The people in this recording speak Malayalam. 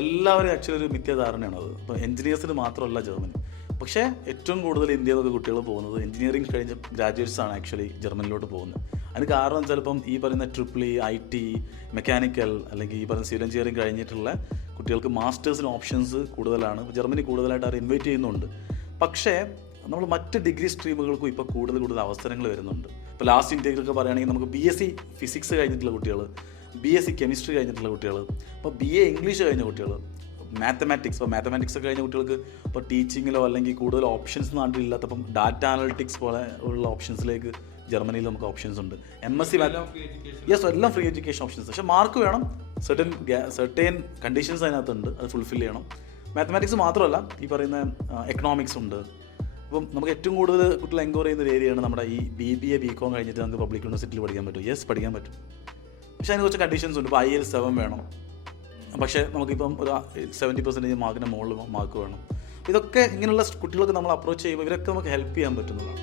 എല്ലാവരും ആക്ച്വലി ഒരു മിഥ്യാധാരണയാണ് അത്. ഇപ്പോൾ എഞ്ചിനീയേഴ്സിന് മാത്രമല്ല ജർമ്മനി, പക്ഷേ ഏറ്റവും കൂടുതൽ ഇന്ത്യയിൽ നിന്നൊക്കെ കുട്ടികൾ പോകുന്നത് എഞ്ചിനീയറിംഗ് കഴിഞ്ഞ ഗ്രാജുവേറ്റ്സ് ആണ് ആക്ച്വലി ജർമ്മനിലോട്ട് പോകുന്നത്. അതിന് കാരണം ചിലപ്പം ഈ പറയുന്ന ട്രിപ്പിളി, IT, മെക്കാനിക്കൽ അല്ലെങ്കിൽ ഈ പറയുന്ന സിവിൽ എഞ്ചിനീയറിംഗ് കഴിഞ്ഞിട്ടുള്ള കുട്ടികൾക്ക് മാസ്റ്റേഴ്സിന് ഓപ്ഷൻസ് കൂടുതലാണ്. ജർമ്മനി കൂടുതലായിട്ട് അവർ ഇൻവൈറ്റ് ചെയ്യുന്നുണ്ട്. പക്ഷേ നമ്മൾ മറ്റ് ഡിഗ്രി സ്ട്രീമുകൾക്കും ഇപ്പോൾ കൂടുതൽ അവസരങ്ങൾ വരുന്നുണ്ട്. ഇപ്പോൾ ലാസ്റ്റ് ഇൻടേക്കൊക്കെ പറയുകയാണെങ്കിൽ നമുക്ക് BSc ഫിസിക്സ് കഴിഞ്ഞിട്ടുള്ള കുട്ടികൾ, BSc കെമിസ്ട്രി കഴിഞ്ഞിട്ടുള്ള കുട്ടികൾ, ഇപ്പോൾ BA ഇംഗ്ലീഷ് കഴിഞ്ഞ കുട്ടികൾ, മാത്തമാറ്റിക്സ് ഒക്കെ കഴിഞ്ഞ കുട്ടികൾക്ക് ഇപ്പോൾ ടീച്ചിങ്ങിലോ അല്ലെങ്കിൽ കൂടുതൽ ഓപ്ഷൻസ് നാട്ടിലില്ലാത്തപ്പം ഡാറ്റ അനലിറ്റിക്സ് പോലെ ഉള്ള ഓപ്ഷൻസിലേക്ക് ജർമ്മനിയിൽ നമുക്ക് ഓപ്ഷൻസ് ഉണ്ട്. MSc എല്ലാം ഫ്രീ എഡ്യൂക്കേഷൻ ഓപ്ഷൻസ്. പക്ഷേ മാർക്ക് വേണം, സെർട്ടൈൻ കണ്ടീഷൻസ് അതിനകത്തുണ്ട്, അത് ഫുൾഫിൽ ചെയ്യണം. മാത്തമാറ്റിക്സ് മാത്രമല്ല, ഈ പറയുന്ന എക്കണോമിക്സ് ഉണ്ട്. അപ്പം നമുക്ക് ഏറ്റവും കൂടുതൽ കുട്ടികൾ എൻക്വയറി ചെയ്യുന്ന ഒരു ഏരിയയാണ് നമ്മുടെ ഈ BBA BCom കഴിഞ്ഞിട്ട് നമുക്ക് പബ്ലിക് യൂണിവേഴ്സിറ്റിയിൽ പഠിക്കാൻ പറ്റും. പഠിക്കാൻ പറ്റും. പക്ഷേ അതിന് കുറച്ച് കണ്ടീഷൻസ് ഉണ്ട്. ഇപ്പോൾ IELTS 7 വേണം, പക്ഷേ നമുക്കിപ്പം ഒരു 70% മാർക്കിന് മുകളിൽ മാർക്ക് വേണം. ഇതൊക്കെ ഇങ്ങനെയുള്ള കുട്ടികളൊക്കെ നമ്മൾ അപ്രോച്ച് ചെയ്യുമ്പോൾ ഇവരൊക്കെ നമുക്ക് ഹെൽപ്പ് ചെയ്യാൻ പറ്റുന്നതാണ്.